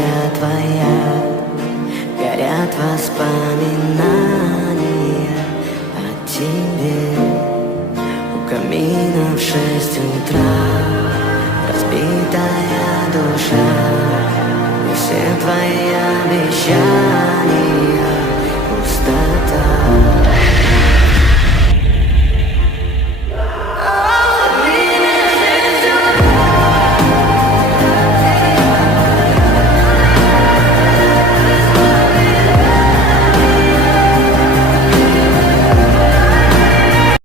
я твоя, горят воспоминания о тебе. У камина в 6 утра разбитая душа, и все твои обещания